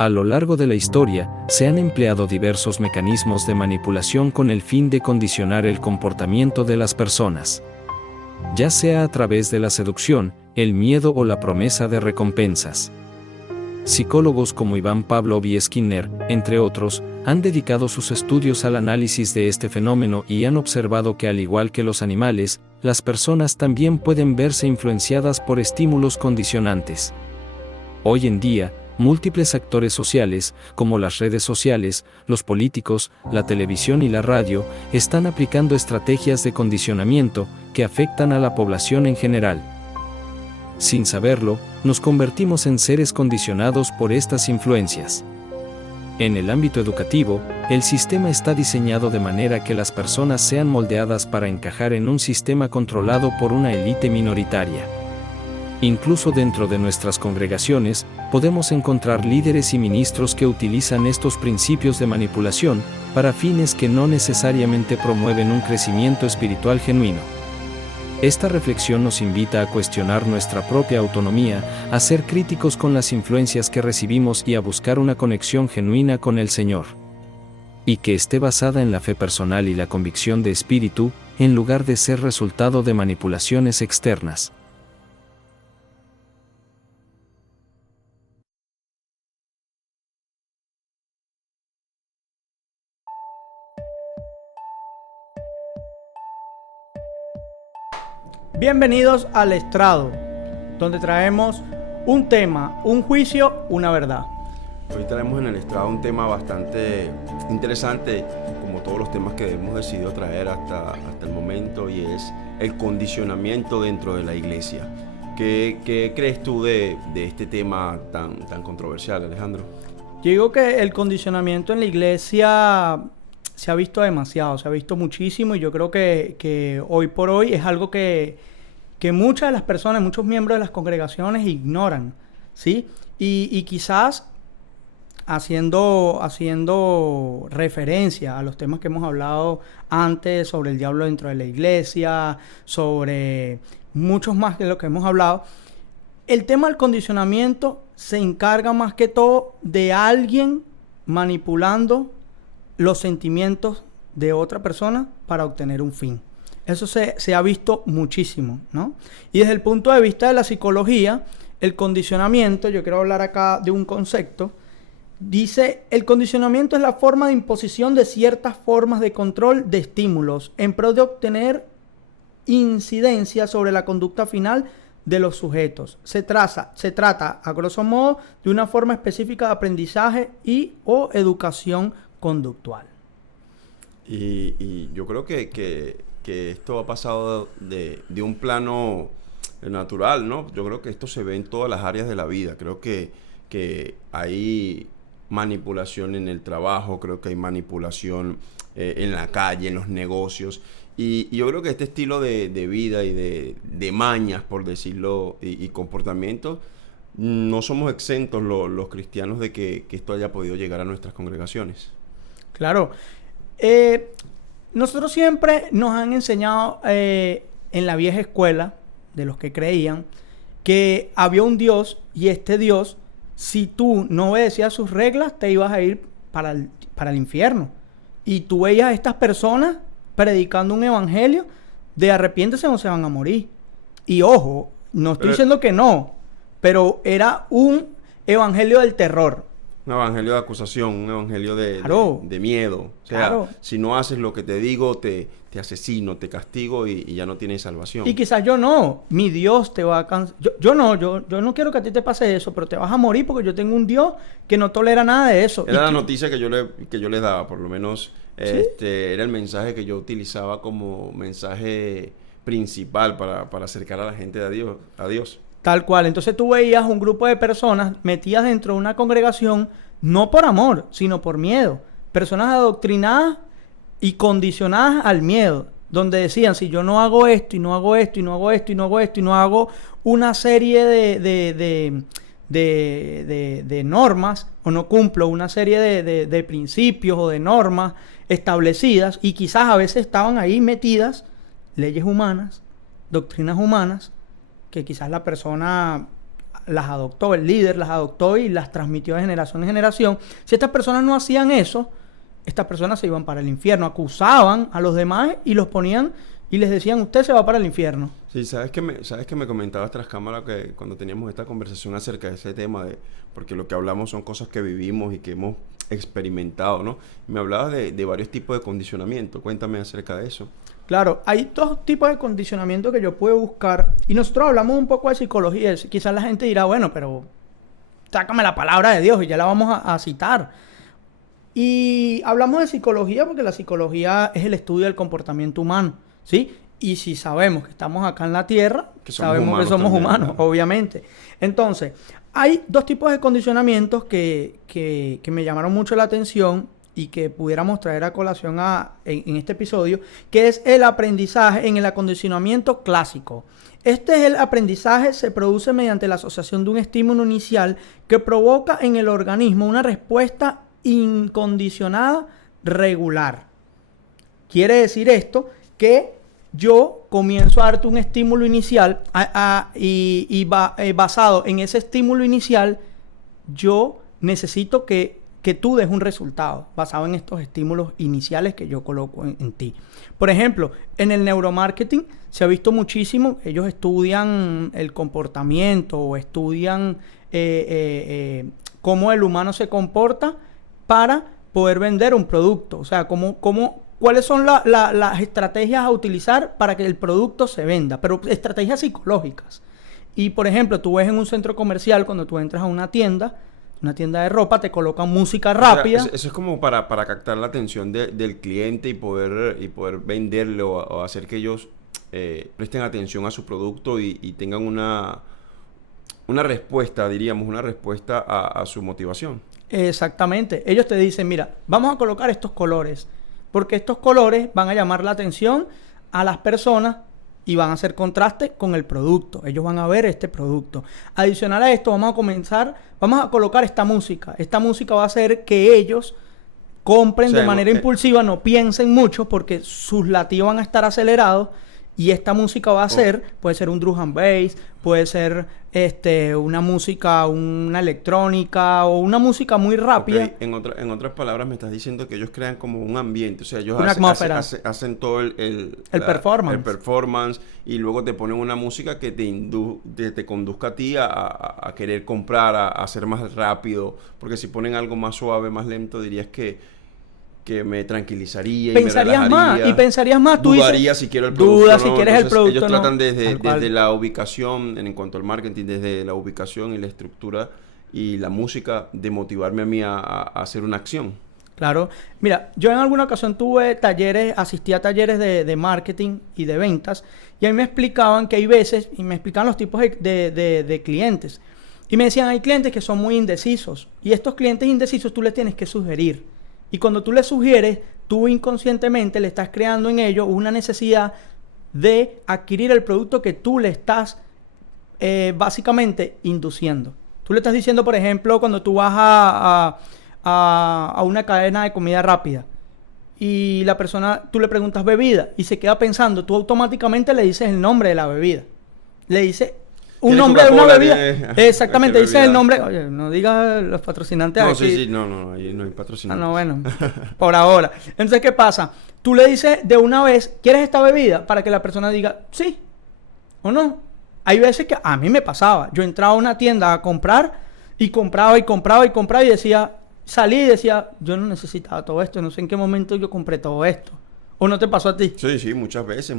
A lo largo de la historia, se han empleado diversos mecanismos de manipulación con el fin de condicionar el comportamiento de las personas, ya sea a través de la seducción, el miedo o la promesa de recompensas. Psicólogos como Iván Pavlov y Skinner, entre otros, han dedicado sus estudios al análisis de este fenómeno y han observado que, al igual que los animales, las personas también pueden verse influenciadas por estímulos condicionantes. Hoy en día, múltiples actores sociales, como las redes sociales, los políticos, la televisión y la radio, están aplicando estrategias de condicionamiento que afectan a la población en general. Sin saberlo, nos convertimos en seres condicionados por estas influencias. En el ámbito educativo, el sistema está diseñado de manera que las personas sean moldeadas para encajar en un sistema controlado por una élite minoritaria. Incluso dentro de nuestras congregaciones, podemos encontrar líderes y ministros que utilizan estos principios de manipulación para fines que no necesariamente promueven un crecimiento espiritual genuino. Esta reflexión nos invita a cuestionar nuestra propia autonomía, a ser críticos con las influencias que recibimos y a buscar una conexión genuina con el Señor. Y que esté basada en la fe personal y la convicción de espíritu, en lugar de ser resultado de manipulaciones externas. Bienvenidos al Estrado, donde traemos un tema, un juicio, una verdad. Hoy traemos en el estrado un tema bastante interesante, como todos los temas que hemos decidido traer hasta el momento, y es el condicionamiento dentro de la iglesia. ¿Qué crees tú de este tema tan controversial, Alejandro? Yo digo que el condicionamiento en la iglesia se ha visto demasiado, se ha visto muchísimo, y yo creo que hoy por hoy es algo que muchas de las personas, muchos miembros de las congregaciones ignoran, ¿sí? Y quizás haciendo referencia a los temas que hemos hablado antes sobre el diablo dentro de la iglesia, sobre muchos más de lo que hemos hablado, el tema del condicionamiento se encarga más que todo de alguien manipulando los sentimientos de otra persona para obtener un fin. Eso se ha visto muchísimo, ¿no? Y desde el punto de vista de la psicología, el condicionamiento, yo quiero hablar acá de un concepto, dice: el condicionamiento es la forma de imposición de ciertas formas de control de estímulos en pro de obtener incidencia sobre la conducta final de los sujetos. Se trata, a grosso modo, de una forma específica de aprendizaje y o educación conductual. Y yo creo que esto ha pasado de un plano natural, ¿no? Yo creo que esto se ve en todas las áreas de la vida. Creo que hay manipulación en el trabajo, creo que hay manipulación en la calle, en los negocios. Y yo creo que este estilo de vida y de mañas, por decirlo, y comportamientos, no somos exentos los cristianos de que esto haya podido llegar a nuestras congregaciones. Claro. Nosotros siempre nos han enseñado en la vieja escuela, de los que creían, que había un Dios, y este Dios, si tú no obedecías sus reglas, te ibas a ir para el infierno. Y tú veías a estas personas predicando un evangelio de arrepiéntese o se van a morir. Y ojo, no estoy diciendo que no, pero era un evangelio del terror. Un evangelio de acusación, un evangelio de miedo. O sea, si no haces lo que te digo, te asesino, te castigo y ya no tienes salvación. Y quizás mi Dios te va a cansar. Yo no quiero que a ti te pase eso, pero te vas a morir porque yo tengo un Dios que no tolera nada de eso. Era la noticia que yo les daba, por lo menos. ¿Sí? Era el mensaje que yo utilizaba como mensaje principal para acercar a la gente a Dios. Tal cual. Entonces tú veías un grupo de personas metidas dentro de una congregación, no por amor, sino por miedo. Personas adoctrinadas y condicionadas al miedo, donde decían: si yo no hago esto, y no hago esto, y no hago esto, y no hago esto, y no hago una serie de normas, o no cumplo una serie de principios o de normas establecidas, y quizás a veces estaban ahí metidas leyes humanas, doctrinas humanas, que quizás la persona las adoptó, el líder las adoptó y las transmitió de generación en generación. Si estas personas no hacían eso, estas personas se iban para el infierno, acusaban a los demás y los ponían y les decían, usted se va para el infierno. Sí, sabes que me comentabas tras cámara que cuando teníamos esta conversación acerca de ese tema, porque lo que hablamos son cosas que vivimos y que hemos experimentado, ¿no? Me hablabas de varios tipos de condicionamiento. Cuéntame acerca de eso. Claro, hay dos tipos de condicionamiento que yo puedo buscar y nosotros hablamos un poco de psicología. Quizás la gente dirá, bueno, pero sácame la palabra de Dios y ya la vamos a citar. Y hablamos de psicología porque la psicología es el estudio del comportamiento humano, ¿sí? Y si sabemos que estamos acá en la Tierra, sabemos que somos humanos, claro, obviamente. Entonces, hay dos tipos de condicionamientos que me llamaron mucho la atención y que pudiéramos traer a colación en este episodio, que es el aprendizaje en el acondicionamiento clásico. El aprendizaje se produce mediante la asociación de un estímulo inicial que provoca en el organismo una respuesta incondicionada regular. Quiere decir esto que yo comienzo a darte un estímulo inicial basado en ese estímulo inicial, yo necesito que tú des un resultado basado en estos estímulos iniciales que yo coloco en ti. Por ejemplo, en el neuromarketing se ha visto muchísimo, ellos estudian el comportamiento o estudian cómo el humano se comporta para poder vender un producto. O sea, cuáles son las estrategias a utilizar para que el producto se venda, pero estrategias psicológicas. Y, por ejemplo, tú ves en un centro comercial, cuando tú entras a una tienda de ropa, te colocan música rápida. O sea, eso es como para captar la atención del cliente y poder venderle o hacer que ellos presten atención a su producto y tengan una respuesta, diríamos, una respuesta a su motivación. Exactamente. Ellos te dicen, mira, vamos a colocar estos colores, porque estos colores van a llamar la atención a las personas y van a hacer contraste con el producto. Ellos van a ver este producto. Adicional a esto, vamos a colocar esta música. Esta música va a hacer que ellos compren de manera impulsiva, no piensen mucho porque sus latidos van a estar acelerados. Y esta música va a ser, puede ser un drum and bass, puede ser una música, una electrónica o una música muy rápida. Okay. En otras palabras, me estás diciendo que ellos crean como un ambiente. O sea, ellos hacen todo el performance y luego te ponen una música que te conduzca a ti a querer comprar, a ser más rápido. Porque si ponen algo más suave, más lento, dirías que me tranquilizaría y me relajaría. Pensarías más. Dudaría si quiero el producto. Dudas si quieres el producto. Ellos tratan desde la ubicación, en cuanto al marketing, desde la ubicación y la estructura y la música, de motivarme a mí a hacer una acción. Claro. Mira, yo en alguna ocasión asistí a talleres de marketing y de ventas, y a mí me explicaban que hay veces, y me explicaban los tipos de clientes. Y me decían, hay clientes que son muy indecisos, y estos clientes indecisos tú les tienes que sugerir. Y cuando tú le sugieres, tú inconscientemente le estás creando en ellos una necesidad de adquirir el producto que tú le estás básicamente induciendo. Tú le estás diciendo, por ejemplo, cuando tú vas a una cadena de comida rápida y la persona, tú le preguntas bebida y se queda pensando, tú automáticamente le dices el nombre de la bebida. Le dices un nombre de una bebida. Exactamente, dices el nombre. Oye, no digas los patrocinantes aquí. Sí, no, ahí no hay patrocinantes. No, bueno, por ahora. Entonces, ¿qué pasa? Tú le dices de una vez, ¿quieres esta bebida? Para que la persona diga sí o no. Hay veces que a mí me pasaba. Yo entraba a una tienda a comprar y compraba y decía, salí y decía, yo no necesitaba todo esto, no sé en qué momento yo compré todo esto. ¿O no te pasó a ti? Sí, muchas veces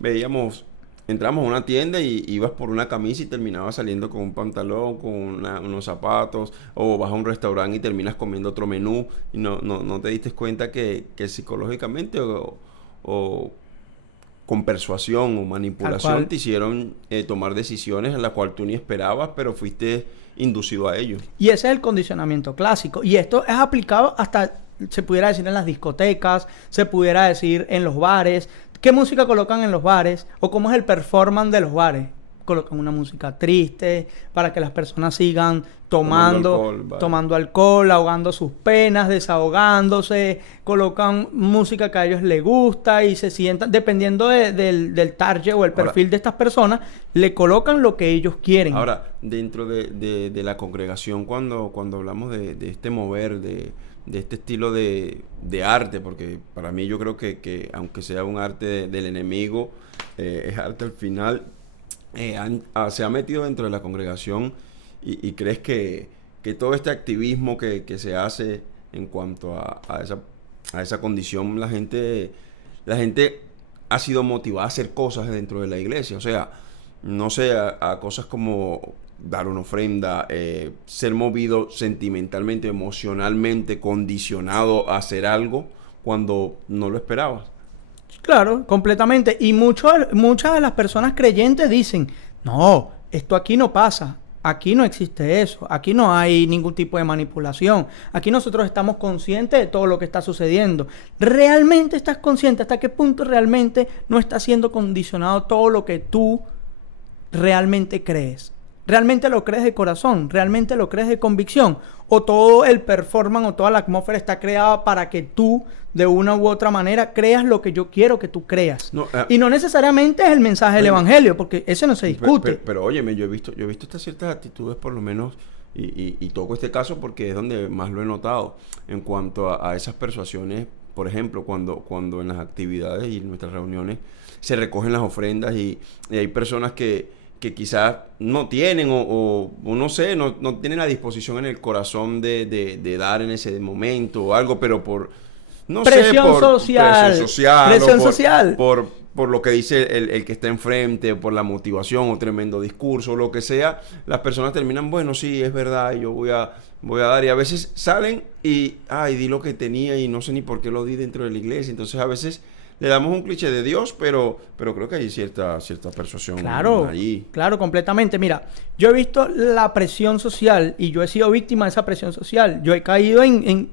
veíamos. Entramos a una tienda y ibas por una camisa y terminabas saliendo con un pantalón, con unos zapatos, o vas a un restaurante y terminas comiendo otro menú y no te diste cuenta que psicológicamente o con persuasión o manipulación te hicieron tomar decisiones en las cuales tú ni esperabas, pero fuiste inducido a ello. Y ese es el condicionamiento clásico. Y esto es aplicado hasta, se pudiera decir, en las discotecas, se pudiera decir en los bares. ¿Qué música colocan en los bares? ¿O cómo es el performance de los bares? colocan una música triste para que las personas sigan tomando alcohol, ahogando sus penas, desahogándose, colocan música que a ellos les gusta y se sientan, dependiendo del target o el perfil de estas personas, le colocan lo que ellos quieren. Ahora, dentro de la congregación, cuando hablamos de este mover, de este estilo de arte, porque para mí yo creo que aunque sea un arte del enemigo, es arte al final, se ha metido dentro de la congregación y crees que todo este activismo que se hace en cuanto a esa condición, la gente ha sido motivada a hacer cosas dentro de la iglesia, o sea, no sé, a cosas como dar una ofrenda, ser movido sentimentalmente, emocionalmente, condicionado a hacer algo cuando no lo esperabas. Claro, completamente. Y muchas de las personas creyentes dicen, no, esto aquí no pasa. Aquí no existe eso. Aquí no hay ningún tipo de manipulación. Aquí nosotros estamos conscientes de todo lo que está sucediendo. ¿Realmente estás consciente? ¿Hasta qué punto realmente no está siendo condicionado todo lo que tú realmente crees? ¿Realmente lo crees de corazón? ¿Realmente lo crees de convicción? ¿O todo el performance o toda la atmósfera está creada para que tú, de una u otra manera, creas lo que yo quiero que tú creas? No, y no necesariamente es el mensaje del evangelio, porque eso no se discute. Pero óyeme, yo he visto estas ciertas actitudes, por lo menos, y toco este caso porque es donde más lo he notado, en cuanto a esas persuasiones. Por ejemplo, cuando en las actividades y en nuestras reuniones se recogen las ofrendas y hay personas que quizás no tienen o no sé, no tienen la disposición en el corazón de dar en ese momento o algo, pero por, no presión sé, por social, presión por, social. Por lo que dice el que está enfrente, por la motivación o tremendo discurso, lo que sea, las personas terminan, bueno, sí, es verdad, yo voy a dar, y a veces salen y, di lo que tenía y no sé ni por qué lo di dentro de la iglesia. Entonces a veces le damos un cliché de Dios, pero creo que hay cierta persuasión ahí. Claro, completamente. Mira, yo he visto la presión social y yo he sido víctima de esa presión social. Yo he caído en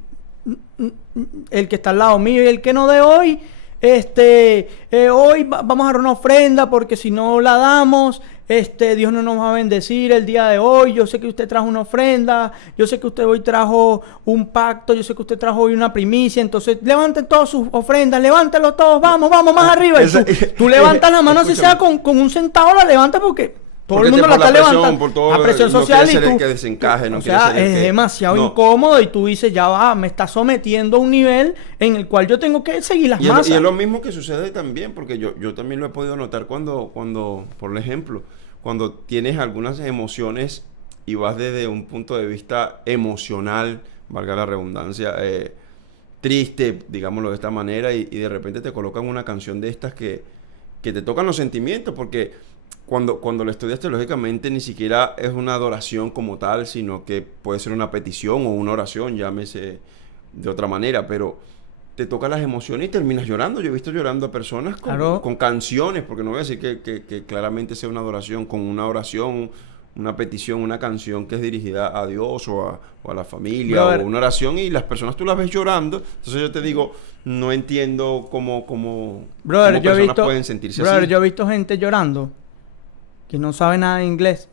el que está al lado mío y el que no de hoy. Hoy vamos a dar una ofrenda porque si no la damos, Dios no nos va a bendecir el día de hoy. Yo sé que usted trajo una ofrenda, yo sé que usted hoy trajo un pacto, yo sé que usted trajo hoy una primicia, entonces levanten todas sus ofrendas, levántenlo todos, vamos más arriba. Y tú levantas la mano, si sea con un centavo la levantas porque todo el mundo la está levantando. La presión social y tú, que desencaje, o sea, es demasiado incómodo y tú dices, ya va, me está sometiendo a un nivel en el cual yo tengo que seguir las masas. Y es lo mismo que sucede también, porque yo también lo he podido notar cuando, por ejemplo, cuando tienes algunas emociones y vas desde un punto de vista emocional, valga la redundancia, triste, digámoslo de esta manera, y de repente te colocan una canción de estas que te tocan los sentimientos, porque cuando lo estudias teológicamente ni siquiera es una adoración como tal, sino que puede ser una petición o una oración, llámese de otra manera, pero te tocan las emociones y terminas llorando. Yo he visto llorando a personas con canciones, porque no voy a decir que claramente sea una adoración, con una oración, una petición, una canción que es dirigida a Dios o a la familia, o una oración, y las personas tú las ves llorando. Entonces yo te digo, no entiendo cómo personas pueden sentirse así. Yo he visto gente llorando que no sabe nada de inglés,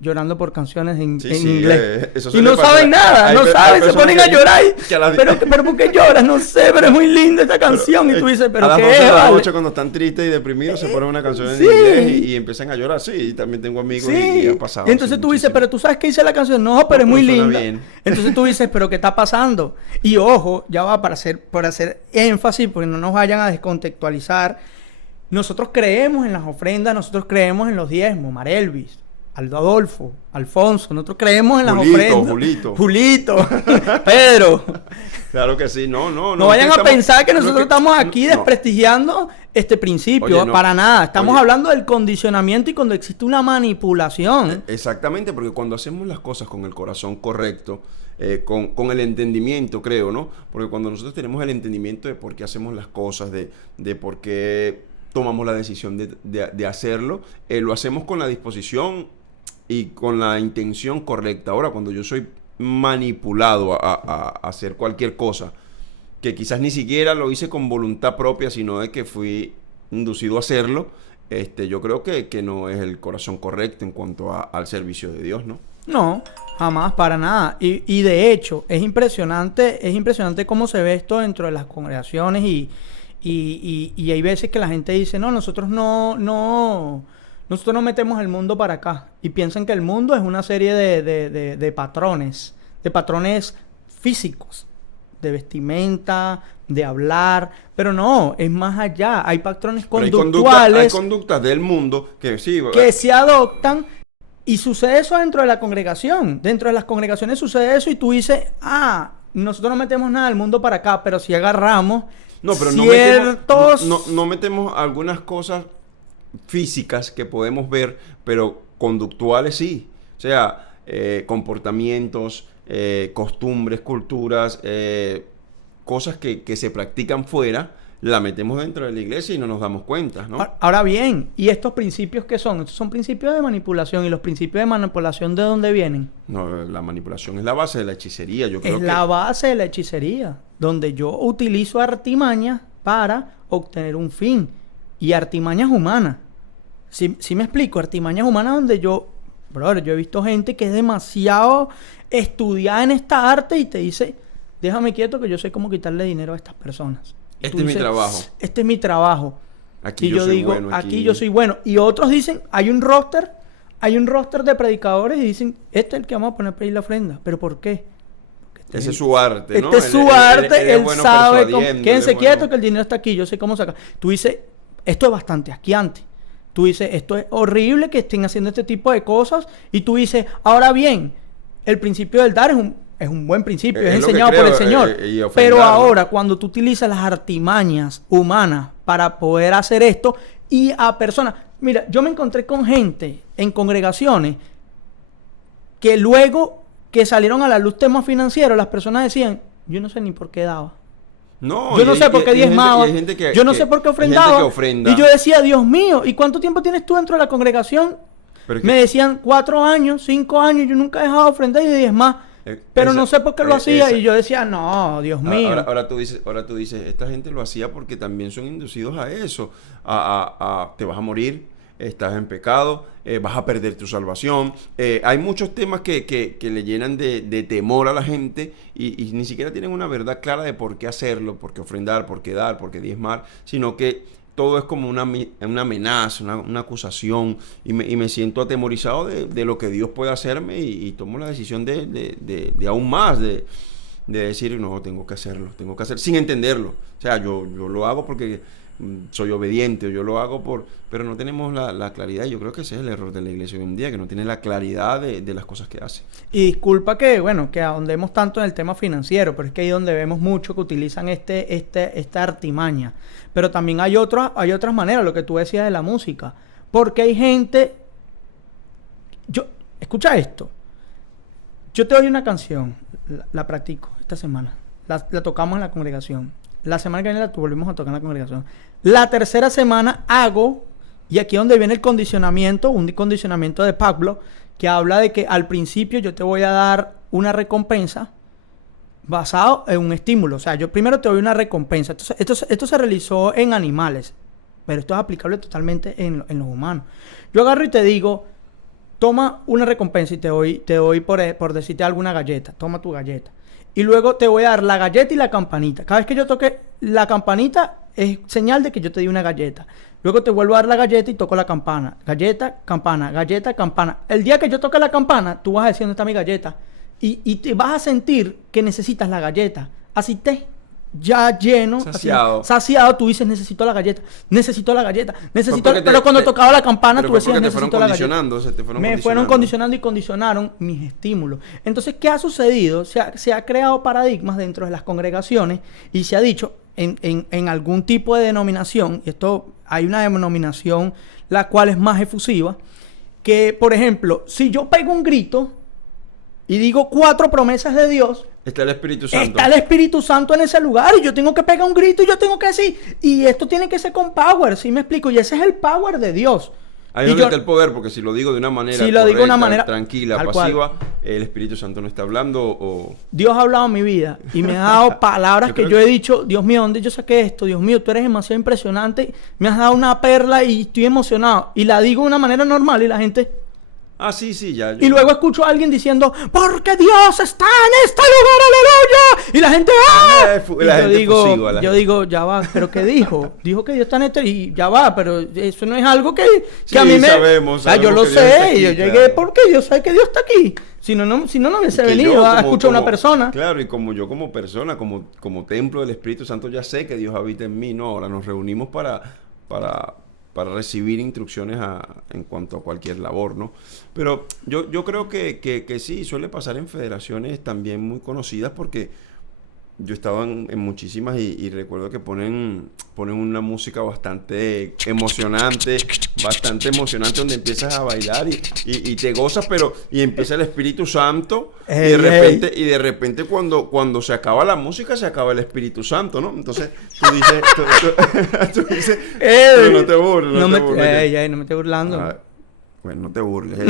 llorando por canciones en inglés. Y no saben nada, no saben, se ponen a llorar. Pero ¿por qué lloras? No sé, pero es muy linda esta canción. Y tú dices, ¿pero qué es? A las 8 cuando están tristes y deprimidos se ponen una canción en inglés y empiezan a llorar. Sí, y también tengo amigos y ha pasado. Entonces tú dices, pero tú sabes qué dice la canción. No, pero es muy linda. Entonces tú dices, ¿pero qué está pasando? Y ojo, ya va para hacer énfasis, porque no nos vayan a descontextualizar. Nosotros creemos en las ofrendas, nosotros creemos en los diezmos, Marelvis, Aldo Adolfo, Alfonso, nosotros creemos en las ofrendas. Julito, Pedro. Claro que sí, no. No vayan a pensar que nosotros estamos aquí desprestigiando este principio, para nada. Estamos hablando del condicionamiento y cuando existe una manipulación. Exactamente, porque cuando hacemos las cosas con el corazón correcto, con el entendimiento, creo, ¿no? Porque cuando nosotros tenemos el entendimiento de por qué hacemos las cosas, de por qué tomamos la decisión de hacerlo, lo hacemos con la disposición y con la intención correcta. Ahora, cuando yo soy manipulado a hacer cualquier cosa, que quizás ni siquiera lo hice con voluntad propia, sino de que fui inducido a hacerlo, yo creo que no es el corazón correcto en cuanto al servicio de Dios, ¿no? No, jamás, para nada. Y de hecho, es impresionante cómo se ve esto dentro de las congregaciones y hay veces que la gente dice, no, nosotros no metemos el mundo para acá. Y piensan que el mundo es una serie de patrones físicos, de vestimenta, de hablar, pero no, es más allá. Hay patrones conductuales. Hay conductas del mundo que sí, que se adoptan. Y sucede eso dentro de la congregación. Dentro de las congregaciones sucede eso y tú dices, nosotros no metemos nada del mundo para acá, pero si agarramos no metemos algunas cosas físicas que podemos ver, pero conductuales sí. O sea, comportamientos, costumbres, culturas, cosas que se practican fuera, la metemos dentro de la iglesia y no nos damos cuenta, ¿no? Ahora bien, ¿y estos principios qué son? Estos son principios de manipulación. ¿Y los principios de manipulación de dónde vienen? No, la manipulación es la base de la hechicería. Yo creo es la base de la hechicería, donde yo utilizo artimañas para obtener un fin. Y artimañas humanas. ¿Sí me explico? Artimañas humanas donde yo he visto gente que es demasiado estudiada en esta arte y te dice, déjame quieto que yo sé cómo quitarle dinero a estas personas. Este es mi trabajo. Este es mi trabajo. Aquí y yo digo, bueno, aquí yo soy bueno. Y otros dicen, hay un roster de predicadores y dicen, este es el que vamos a poner a pedir la ofrenda. ¿Pero por qué? Ese es su arte, ¿no? Este es su arte, él bueno sabe cómo... Quédense bueno. quietos que el dinero está aquí, yo sé cómo sacar. Tú dices, esto es bastante asqueante. Tú dices, esto es horrible que estén haciendo este tipo de cosas. Y tú dices, ahora bien, el principio del dar es un buen principio, es enseñado por el Señor. Pero ahora, cuando tú utilizas las artimañas humanas para poder hacer esto y a personas... Mira, yo me encontré con gente en congregaciones que luego que salieron a la luz temas financieros, las personas decían, yo no sé ni por qué daba. No, yo no sé por qué diezmaba. Yo no sé por qué ofrendaba. Y yo decía, Dios mío, ¿y cuánto tiempo tienes tú dentro de la congregación? Me decían 4 años, 5 años, yo nunca he dejado de ofrendar y de diezmar. Pero no sé por qué lo hacía y yo decía, no, Dios mío. Ahora tú dices, esta gente lo hacía porque también son inducidos a eso. Te vas a morir, estás en pecado, vas a perder tu salvación. Hay muchos temas que le llenan de temor a la gente y ni siquiera tienen una verdad clara de por qué hacerlo, por qué ofrendar, por qué dar, por qué diezmar, sino que todo es como una amenaza, una acusación y me siento atemorizado de lo que Dios puede hacerme y tomo la decisión de aún más, de decir, no, tengo que hacerlo, sin entenderlo. O sea, yo lo hago porque soy obediente, yo lo hago pero no tenemos la claridad. Yo creo que ese es el error de la iglesia hoy en día, que no tiene la claridad de las cosas que hace. Y disculpa que ahondemos tanto en el tema financiero, pero es que ahí donde vemos mucho que utilizan esta artimaña. Pero también hay otras maneras, lo que tú decías de la música. Porque hay gente... Escucha esto. Yo te doy una canción, la practico esta semana. La tocamos en la congregación. La semana que viene la volvemos a tocar en la congregación. La tercera semana hago, y aquí es donde viene el condicionamiento, un condicionamiento de Pablo, que habla de que al principio yo te voy a dar una recompensa basado en un estímulo. O sea, yo primero te doy una recompensa. Entonces, esto se realizó en animales, pero esto es aplicable totalmente en los humanos. Yo agarro y te digo, toma una recompensa y te doy por decirte alguna galleta. Toma tu galleta. Y luego te voy a dar la galleta y la campanita. Cada vez que yo toque la campanita es señal de que yo te di una galleta. Luego te vuelvo a dar la galleta y toco la campana. Galleta, campana, galleta, campana. El día que yo toque la campana, tú vas a decir, ¿dónde está mi galleta? Y te vas a sentir que necesitas la galleta. Así ya lleno, saciado, tú dices, necesito la galleta. Pero cuando tocaba la campana, tú decías, necesito la galleta. Me fueron condicionando y condicionaron mis estímulos. Entonces, ¿qué ha sucedido? Se ha creado paradigmas dentro de las congregaciones y se ha dicho en algún tipo de denominación, y esto hay una denominación la cual es más efusiva, que, por ejemplo, si yo pego un grito y digo 4 promesas de Dios, está el Espíritu Santo. Está el Espíritu Santo en ese lugar y yo tengo que pegar un grito y yo tengo que decir, y esto tiene que ser con power, ¿sí me explico? Y ese es el power de Dios. Ahí es donde está el poder, porque si lo digo de una manera tranquila, pasiva, el Espíritu Santo no está hablando o... Dios ha hablado en mi vida y me ha dado palabras que yo he dicho, Dios mío, ¿dónde yo saqué esto? Dios mío, tú eres demasiado impresionante, me has dado una perla y estoy emocionado. Y la digo de una manera normal y la gente... Ah, sí, ya. Y luego escucho a alguien diciendo, porque Dios está en este lugar, aleluya. Y la gente, ¡ah! Yo digo, ya va, ¿pero qué dijo? Dijo que Dios está en este, y ya va, pero eso no es algo que a mí me... sabemos yo lo sé, yo llegué porque yo sé que Dios está aquí. Si no hubiese venido a escuchar a una persona. Claro, y como yo como persona, como templo del Espíritu Santo, ya sé que Dios habita en mí, ¿no? Ahora nos reunimos para recibir instrucciones en cuanto a cualquier labor, ¿no? Pero yo creo que sí, suele pasar en federaciones también muy conocidas porque yo estaba en muchísimas y recuerdo que ponen una música bastante emocionante donde empiezas a bailar y te gozas, y empieza el Espíritu Santo y de repente cuando se acaba la música se acaba el Espíritu Santo, ¿no? Entonces tú dices pero no te burles, no me estoy burlando. Bueno, no te burles,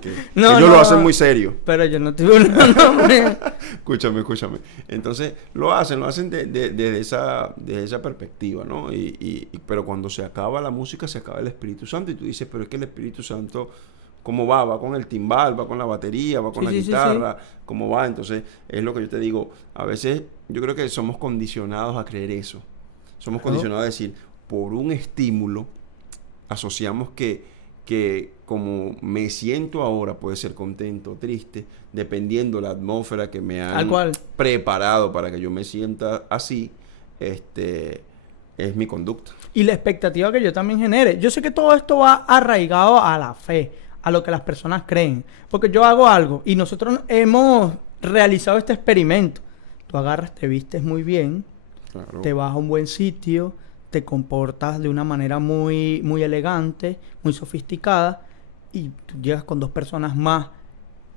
que ellos lo hacen muy serio. Pero yo no estoy burlando, hombre. Escúchame. Entonces, lo hacen desde esa perspectiva, ¿no? Pero cuando se acaba la música, se acaba el Espíritu Santo. Y tú dices, pero es que el Espíritu Santo, ¿cómo va? Va con el timbal, va con la batería, va con la guitarra, ¿cómo va? Entonces, es lo que yo te digo. A veces, yo creo que somos condicionados a creer eso. Somos condicionados a decir, por un estímulo, asociamos que como me siento ahora, puede ser contento o triste, dependiendo la atmósfera que me han preparado para que yo me sienta así, es mi conducta. Y la expectativa que yo también genere. Yo sé que todo esto va arraigado a la fe, a lo que las personas creen. Porque yo hago algo y nosotros hemos realizado este experimento. Tú agarras, te vistes muy bien, te vas a un buen sitio, te comportas de una manera muy, muy elegante, muy sofisticada, y tú llegas con 2 personas más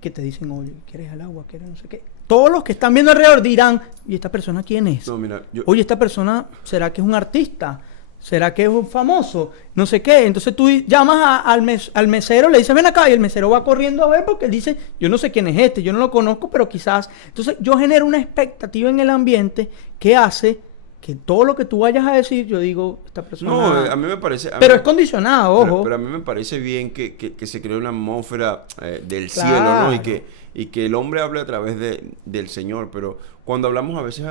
que te dicen, oye, ¿quieres el agua? ¿Quieres no sé qué? Todos los que están viendo alrededor dirán, ¿y esta persona quién es? No, mira, oye, ¿esta persona será que es un artista? ¿Será que es un famoso? No sé qué. Entonces tú llamas al mesero, le dices, ven acá, y el mesero va corriendo a ver porque él dice, yo no sé quién es este, yo no lo conozco, pero quizás... Entonces yo genero una expectativa en el ambiente que hace que todo lo que tú vayas a decir, yo digo, esta persona... No, a mí me parece... Pero es condicionado, ojo. Pero a mí me parece bien que se cree una atmósfera del cielo, ¿no? Y que el hombre hable a través del Señor. Pero cuando hablamos a veces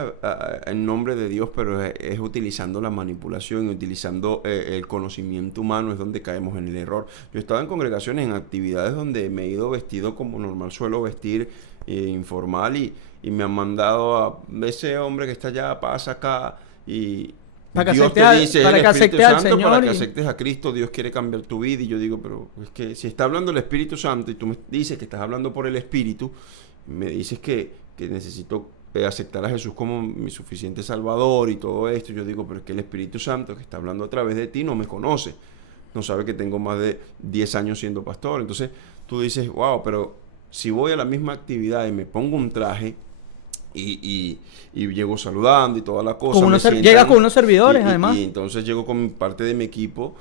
en nombre de Dios, pero es utilizando la manipulación, utilizando el conocimiento humano, es donde caemos en el error. Yo he estado en congregaciones, en actividades donde me he ido vestido como normal suelo vestir, informal, y me han mandado a ese hombre que está allá, pasa acá, y Dios te dice, para que aceptes al Señor, para que aceptes a Cristo, Dios quiere cambiar tu vida. Y yo digo, pero es que si está hablando el Espíritu Santo y tú me dices que estás hablando por el Espíritu, me dices que necesito aceptar a Jesús como mi suficiente Salvador y todo esto, yo digo, pero es que el Espíritu Santo que está hablando a través de ti no me conoce, no sabe que tengo más de 10 años siendo pastor. Entonces tú dices, wow, pero si voy a la misma actividad y me pongo un traje y llego saludando y toda la cosa, llega con unos servidores además, y entonces llego con parte de mi equipo,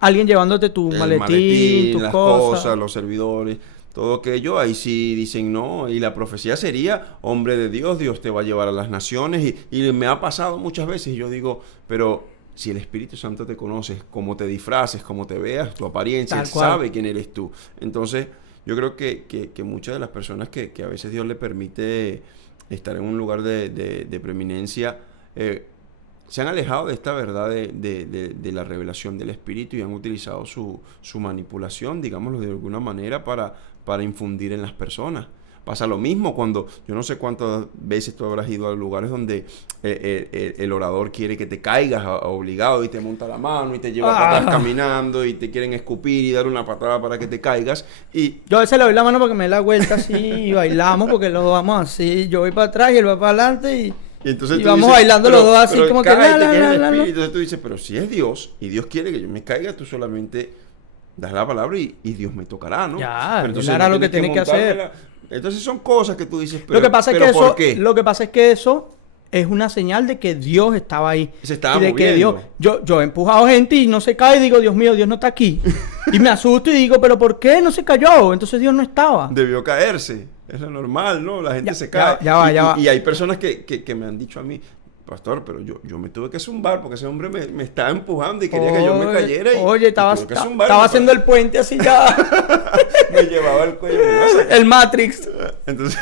alguien llevándote tu maletín, tus las cosas, los servidores, todo aquello, ahí sí dicen no, y la profecía sería, hombre de Dios, Dios te va a llevar a las naciones, y me ha pasado muchas veces, y yo digo, pero si el Espíritu Santo te conoce, cómo te disfraces, cómo te veas, tu apariencia, Él sabe quién eres tú. Entonces yo creo que muchas de las personas que a veces Dios le permite estar en un lugar de preeminencia, se han alejado de esta verdad de la revelación del Espíritu y han utilizado su manipulación, digámoslo de alguna manera, para infundir en las personas. Pasa lo mismo cuando, yo no sé cuántas veces tú habrás ido a lugares donde el orador quiere que te caigas obligado y te monta la mano y te lleva para atrás caminando y te quieren escupir y dar una patada para que te caigas. Y yo a veces le doy la mano porque me da la vuelta así y bailamos porque los vamos así. Yo voy para atrás y él va para adelante y entonces vamos dices, bailando los dos así como que... Entonces tú dices, pero si es Dios y Dios quiere que yo me caiga, tú solamente das la palabra y Dios me tocará, ¿no? Ya, él hará lo que tiene que hacer. Entonces son cosas que tú dices, pero, lo que pasa es que ¿por qué? Lo que pasa es que eso es una señal de que Dios estaba ahí. Se estaba y de que moviendo. yo he empujado gente y no se cae y digo, Dios mío, Dios no está aquí. Y me asusto y digo, ¿pero por qué no se cayó? Entonces Dios no estaba. Debió caerse. Es lo normal, ¿no? La gente Ya- se cae. ya va. Y hay personas que me han dicho a mí, pastor, pero yo me tuve que zumbar porque ese hombre me estaba empujando y quería que yo me cayera. Oye, estaba haciendo el puente así ya. Me llevaba el cuello. Me iba a sacar. El Matrix. Entonces,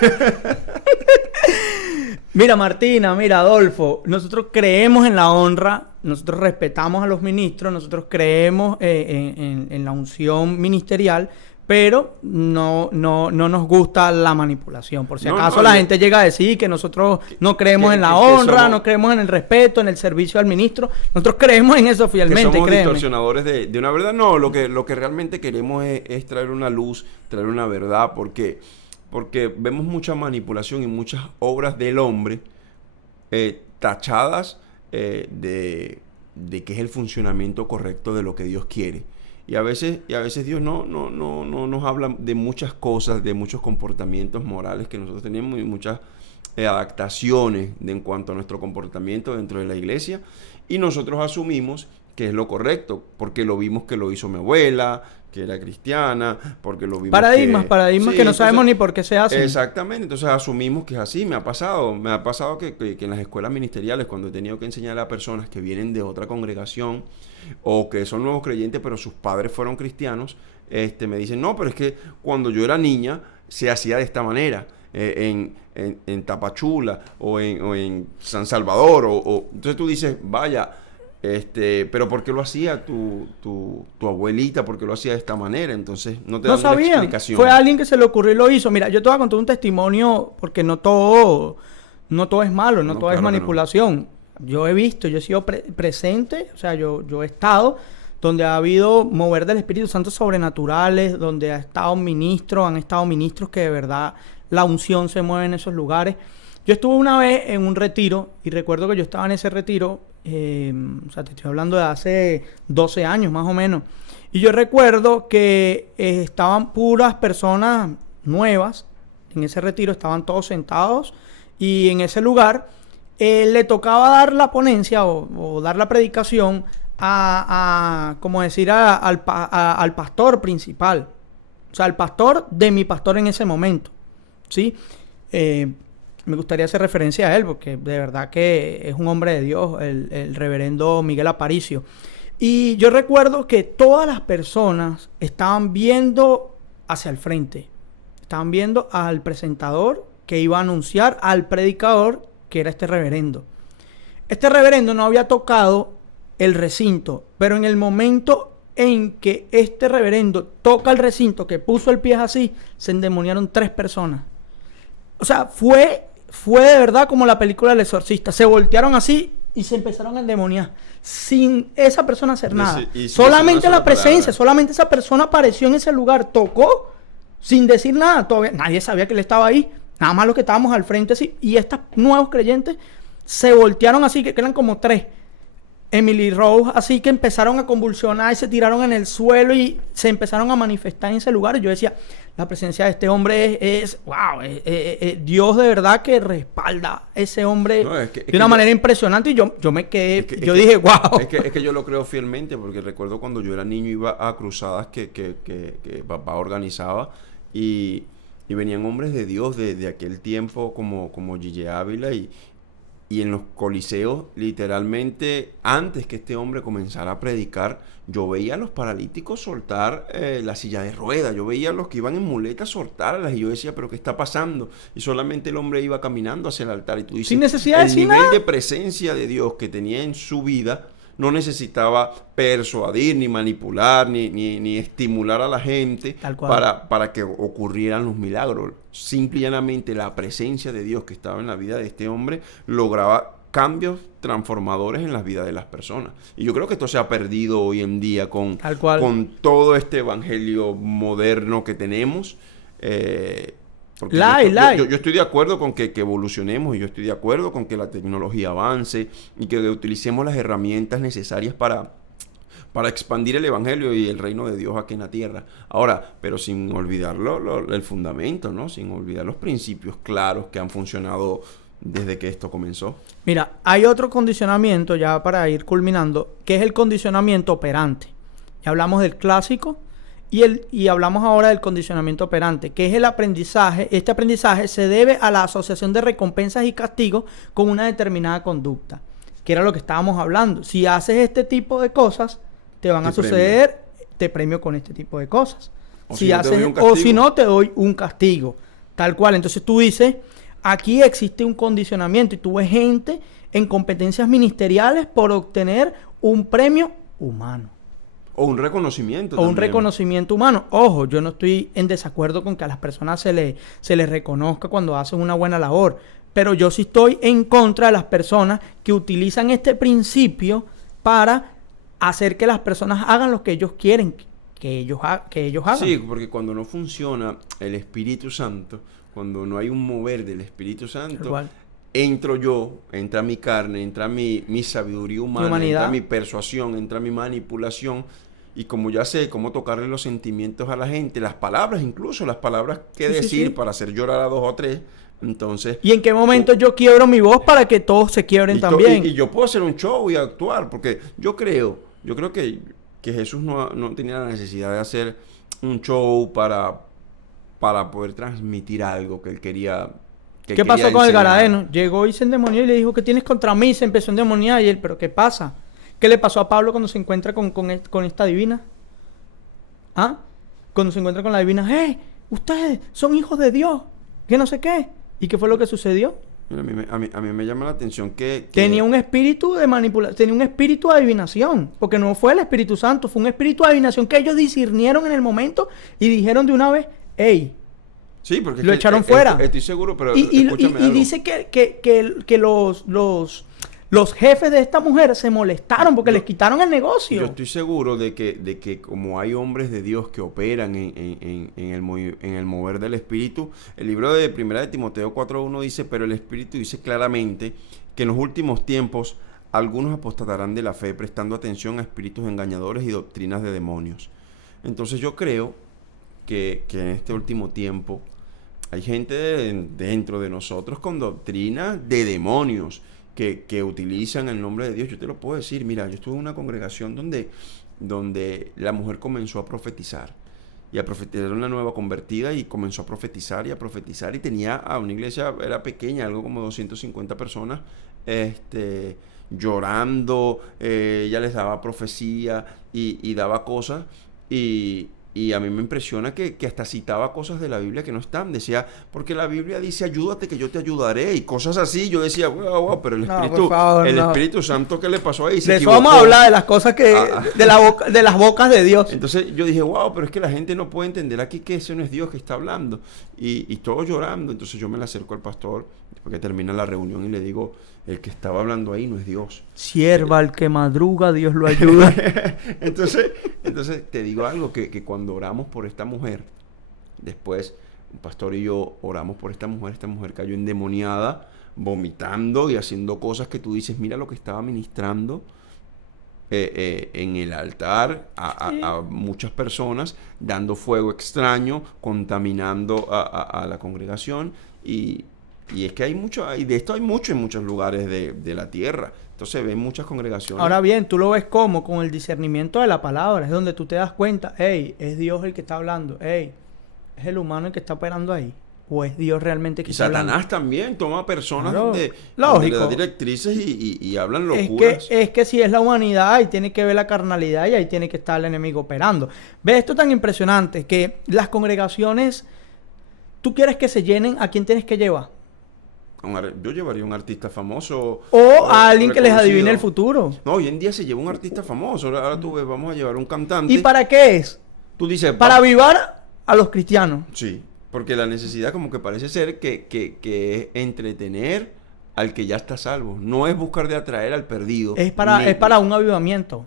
Mira, Martina, mira, Adolfo, nosotros creemos en la honra, nosotros respetamos a los ministros, nosotros creemos en la unción ministerial, pero no nos gusta la manipulación. Por si acaso la gente llega a decir que nosotros no creemos en la honra, no creemos en el respeto, en el servicio al ministro. Nosotros creemos en eso fielmente, que somos créeme. distorsionadores de una verdad. No, lo que realmente queremos es traer una luz, traer una verdad, porque vemos mucha manipulación y muchas obras del hombre tachadas de que es el funcionamiento correcto de lo que Dios quiere. Y a veces Dios no nos habla de muchas cosas, de muchos comportamientos morales que nosotros tenemos y muchas adaptaciones en cuanto a nuestro comportamiento dentro de la iglesia. Y nosotros asumimos que es lo correcto, porque lo vimos que lo hizo mi abuela, que era cristiana, porque lo vimos Paradigmas sí, que no entonces, sabemos ni por qué se hacen. Exactamente, entonces asumimos que es así. Me ha pasado que en las escuelas ministeriales, cuando he tenido que enseñar a personas que vienen de otra congregación o que son nuevos creyentes, pero sus padres fueron cristianos, me dicen, no, pero es que cuando yo era niña se hacía de esta manera. En Tapachula o en San Salvador entonces tú dices, vaya, pero ¿por qué lo hacía tu abuelita? ¿Por qué lo hacía de esta manera? Entonces no te dan una explicación. Fue alguien que se le ocurrió y lo hizo. Mira, yo te voy a contar un testimonio porque no todo es malo, no todo es manipulación. Yo he visto, yo he sido presente, o sea, yo he estado donde ha habido mover del Espíritu Santo sobrenaturales, donde han estado ministros que de verdad la unción se mueve en esos lugares. Yo estuve una vez en un retiro y recuerdo que yo estaba en ese retiro, o sea, te estoy hablando de hace 12 años más o menos. Y yo recuerdo que estaban puras personas nuevas en ese retiro, estaban todos sentados y en ese lugar le tocaba dar la ponencia o dar la predicación como decir, al pastor principal. O sea, al pastor de mi pastor en ese momento, ¿sí? Me gustaría hacer referencia a él porque de verdad que es un hombre de Dios, el reverendo Miguel Aparicio. Y yo recuerdo que todas las personas estaban viendo hacia el frente. Estaban viendo al presentador que iba a anunciar al predicador, que era este reverendo. Este reverendo no había tocado el recinto, pero en el momento en que este reverendo toca el recinto, que puso el pie así, se endemoniaron 3 personas. O sea, fue de verdad como la película del exorcista. Se voltearon así y se empezaron a endemoniar sin esa persona hacer nada. Solamente la presencia, solamente esa persona apareció en ese lugar, tocó sin decir nada. Todavía nadie sabía que él estaba ahí, nada más los que estábamos al frente así. Y estos nuevos creyentes se voltearon así, que eran como 3. Emily Rose, así que empezaron a convulsionar y se tiraron en el suelo y se empezaron a manifestar en ese lugar. Y yo decía, la presencia de este hombre es Dios de verdad que respalda a ese hombre de una manera impresionante. Y yo me quedé, dije, wow. Es que yo lo creo fielmente, porque recuerdo cuando yo era niño iba a cruzadas que papá organizaba y venían hombres de Dios de aquel tiempo como Gille Ávila y en los coliseos, literalmente, antes que este hombre comenzara a predicar, yo veía a los paralíticos soltar la silla de ruedas, yo veía a los que iban en muletas soltarlas, y yo decía, ¿pero qué está pasando? Y solamente el hombre iba caminando hacia el altar, y tú dices, sin necesidad de decir nada. El nivel de presencia de Dios que tenía en su vida no necesitaba persuadir, ni manipular, ni estimular a la gente para que ocurrieran los milagros. Simple y llanamente la presencia de Dios que estaba en la vida de este hombre lograba cambios transformadores en las vidas de las personas. Y yo creo que esto se ha perdido hoy en día con todo este evangelio moderno que tenemos. Porque yo estoy de acuerdo con que evolucionemos, y yo estoy de acuerdo con que la tecnología avance y que utilicemos las herramientas necesarias para expandir el evangelio y el reino de Dios aquí en la tierra. Ahora, pero sin olvidar el fundamento, ¿no? Sin olvidar los principios claros que han funcionado desde que esto comenzó. Mira, hay otro condicionamiento, ya para ir culminando, que es el condicionamiento operante. Ya hablamos del clásico y hablamos ahora del condicionamiento operante, que es el aprendizaje. Este aprendizaje se debe a la asociación de recompensas y castigos con una determinada conducta, que era lo que estábamos hablando. Si haces este tipo de cosas, te van a suceder, te premio con este tipo de cosas. O si no, te doy un castigo. Tal cual. Entonces tú dices, aquí existe un condicionamiento y tú ves gente en competencias ministeriales por obtener un premio humano. O un reconocimiento. O un reconocimiento humano. Ojo, yo no estoy en desacuerdo con que a las personas se les reconozca cuando hacen una buena labor. Pero yo sí estoy en contra de las personas que utilizan este principio para hacer que las personas hagan lo que ellos quieren que ellos hagan. Sí, porque cuando no funciona el Espíritu Santo, cuando no hay un mover del Espíritu Santo, entra mi carne, entra mi sabiduría humana, entra mi persuasión, entra mi manipulación. Y como ya sé cómo tocarle los sentimientos a la gente, las palabras que decir para hacer llorar a 2 o 3, entonces... ¿Y en qué momento yo quiebro mi voz para que todos se quiebren también? Y yo puedo hacer un show y actuar, porque yo creo que Jesús no tenía la necesidad de hacer un show para poder transmitir algo que él quería. ¿Qué pasó con el Gadareno? Llegó y se endemonió y le dijo, ¿qué tienes contra mí? Se empezó a endemoniar y él, ¿pero qué pasa? ¿Qué le pasó a Pablo cuando se encuentra con esta divina? ¿Ah? Cuando se encuentra con la divina, ustedes son hijos de Dios, que no sé qué. ¿Y qué fue lo que sucedió? A mí me llama la atención que... Tenía un espíritu de manipulación, tenía un espíritu de adivinación, porque no fue el Espíritu Santo, fue un espíritu de adivinación que ellos discernieron en el momento y dijeron de una vez, sí, porque lo echaron fuera. Estoy seguro, pero escúchame algo. Dice que los jefes de esta mujer se molestaron porque les quitaron el negocio. Yo estoy seguro de que como hay hombres de Dios que operan en el mover del Espíritu, el libro de 1 de Timoteo 4:1 dice, pero el Espíritu dice claramente que en los últimos tiempos algunos apostatarán de la fe, prestando atención a espíritus engañadores y doctrinas de demonios. Entonces yo creo que en este último tiempo hay gente dentro de nosotros con doctrina de demonios que utilizan el nombre de Dios. Yo te lo puedo decir, mira, yo estuve en una congregación donde la mujer comenzó a profetizar. Y a profetizar, era una nueva convertida y comenzó a profetizar y tenía una iglesia, era pequeña, algo como 250 personas, llorando, ella les daba profecía y daba cosas y a mí me impresiona que hasta citaba cosas de la Biblia que no están. Decía, porque la Biblia dice, ayúdate que yo te ayudaré. Y cosas así. Yo decía, wow, pero el Espíritu Santo, ¿qué le pasó ahí? De eso vamos a hablar de las cosas que... de las bocas de Dios. Entonces yo dije, wow, pero es que la gente no puede entender aquí que ese no es Dios que está hablando. Y todos llorando. Entonces yo me le acerco al pastor, después que termina la reunión, y le digo, el que estaba hablando ahí no es Dios. Sierva, el que madruga, Dios lo ayuda. Entonces te digo algo, que cuando oramos por esta mujer, después un pastor y yo oramos por esta mujer cayó endemoniada, vomitando y haciendo cosas que tú dices, mira lo que estaba ministrando en el altar a muchas personas, dando fuego extraño, contaminando a la congregación y es que de esto hay mucho en muchos lugares de la tierra. Entonces ven muchas congregaciones. Ahora bien, tú lo ves como con el discernimiento de la palabra. Es donde tú te das cuenta, es Dios el que está hablando. Es el humano el que está operando ahí. ¿O es Dios realmente que está hablando? Y Satanás también toma personas donde le da directrices y hablan locuras. Es que si es la humanidad, ahí tiene que ver la carnalidad y ahí tiene que estar el enemigo operando. ¿Ves esto tan impresionante? Que las congregaciones, tú quieres que se llenen, ¿a quién tienes que llevar? Yo llevaría un artista famoso. O a alguien que les adivine el futuro. No, hoy en día se lleva un artista famoso. Ahora tú ves, vamos a llevar un cantante. ¿Y para qué es? Tú dices... Para avivar a los cristianos. Sí, porque la necesidad como que parece ser que es entretener al que ya está salvo. No es buscar de atraer al perdido. Es para un avivamiento.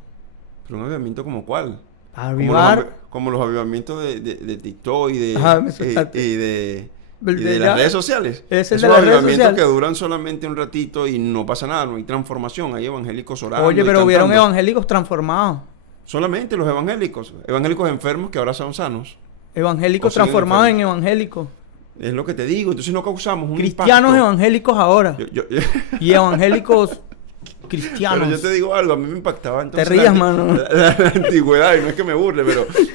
¿Pero un avivamiento como cuál? Para avivar... Como los avivamientos de TikTok y de las redes sociales. Es el de las redes sociales que duran solamente un ratito y no pasa nada, no hay transformación. Hay evangélicos orando. Oye, pero hubieron evangélicos transformados. Solamente los evangélicos enfermos que ahora son sanos. Evangélicos transformados en evangélicos. Es lo que te digo. Entonces no causamos un Cristianos impacto. evangélicos ahora. Y evangélicos cristianos. Pero yo te digo algo, a mí me impactaba entonces Te rías, mano. la antigüedad, y no es que me burle,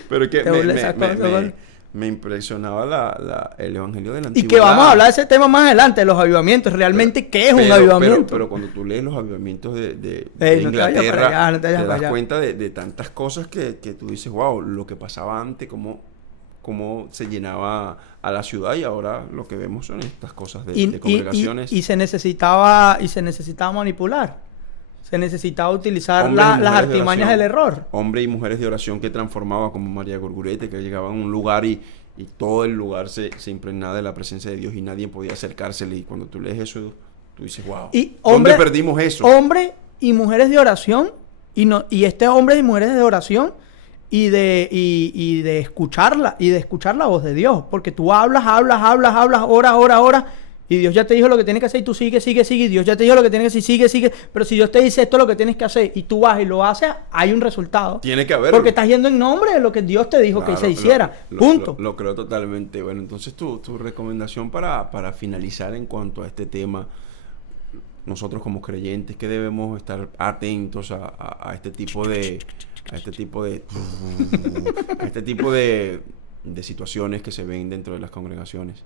pero es que Te burles esas cosas, ¿vale? me impresionaba el evangelio de la Y antigüedad. que vamos a hablar de ese tema más adelante, de los avivamientos. Realmente, ¿qué es un avivamiento? Pero cuando tú lees los avivamientos de Ey, no te vayas Inglaterra, para allá, no te vayas te para das allá. cuenta de tantas cosas que tú dices, wow, lo que pasaba antes, cómo se llenaba a la ciudad, y ahora lo que vemos son estas cosas de congregaciones. Y se necesitaba manipular. Se necesitaba utilizar Hombres y las mujeres de artimañas oración. del error. Hombres y mujeres de oración que transformaba, como María Gorgurete, que llegaban a un lugar y todo el lugar se impregnaba de la presencia de Dios y nadie podía acercársele. Y cuando tú lees eso, tú dices, wow, Y ¿dónde perdimos eso? Hombres y mujeres de oración, y hombres y mujeres de oración, y de escuchar la voz de Dios. Porque tú hablas, horas, y Dios ya te dijo lo que tienes que hacer, y tú sigue, y Dios ya te dijo lo que tienes que hacer, sigue. Pero si Dios te dice esto es lo que tienes que hacer, y tú vas y lo haces, hay un resultado. Tiene que haberlo. Porque estás yendo en nombre de lo que Dios te dijo que se hiciera. Punto. Lo creo totalmente. Bueno, entonces tu recomendación para finalizar en cuanto a este tema, nosotros como creyentes, que debemos estar atentos a este tipo de situaciones que se ven dentro de las congregaciones.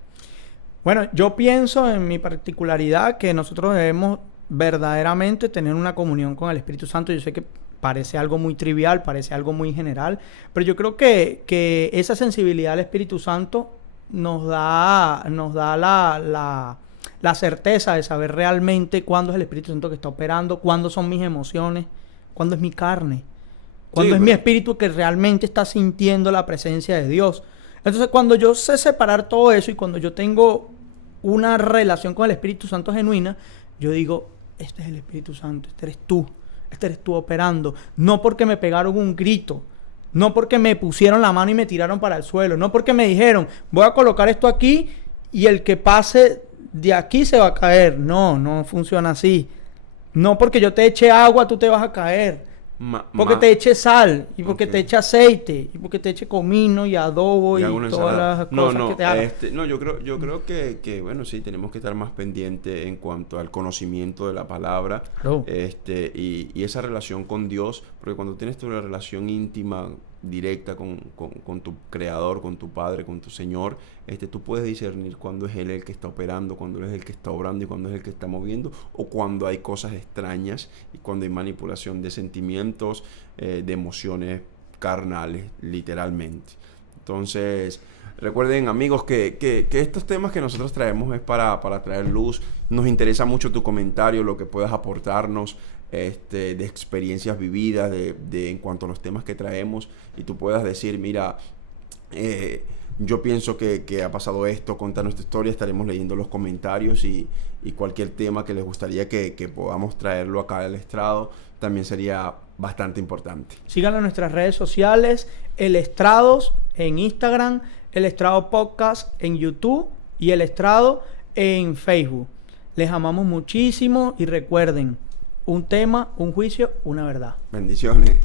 Bueno, yo pienso en mi particularidad que nosotros debemos verdaderamente tener una comunión con el Espíritu Santo. Yo sé que parece algo muy trivial, parece algo muy general, pero yo creo que esa sensibilidad al Espíritu Santo nos da la certeza de saber realmente cuándo es el Espíritu Santo que está operando, cuándo son mis emociones, cuándo es mi carne, cuándo es mi espíritu que realmente está sintiendo la presencia de Dios. Entonces, cuando yo sé separar todo eso y cuando yo tengo una relación con el Espíritu Santo genuina, yo digo, este es el Espíritu Santo, este eres tú operando. No porque me pegaron un grito, no porque me pusieron la mano y me tiraron para el suelo, no porque me dijeron, voy a colocar esto aquí y el que pase de aquí se va a caer. No funciona así. No porque yo te eche agua, tú te vas a caer. Porque te eche sal, y porque te eche aceite, y porque te eche comino y adobo y todas las cosas que te hagan. Yo creo que bueno, sí, tenemos que estar más pendientes en cuanto al conocimiento de la palabra, Claro. y esa relación con Dios, porque cuando tienes tu relación íntima, directa con tu Creador, con tu Padre, con tu Señor, tú puedes discernir cuándo es Él el que está operando, cuándo es el que está obrando y cuándo es el que está moviendo, o cuando hay cosas extrañas y cuando hay manipulación de sentimientos, de emociones carnales, literalmente. Entonces, recuerden, amigos, que estos temas que nosotros traemos es para traer luz. Nos interesa mucho tu comentario, lo que puedas aportarnos, de experiencias vividas, de en cuanto a los temas que traemos, y tú puedas decir, mira, yo pienso que ha pasado esto, contar nuestra historia. Estaremos leyendo los comentarios y cualquier tema que les gustaría que podamos traerlo acá al estrado, también sería bastante importante. Síganos en nuestras redes sociales, El Estrados en Instagram, El Estrado Podcast en YouTube y El Estrado en Facebook. Les amamos muchísimo y recuerden, un tema, un juicio, una verdad. Bendiciones.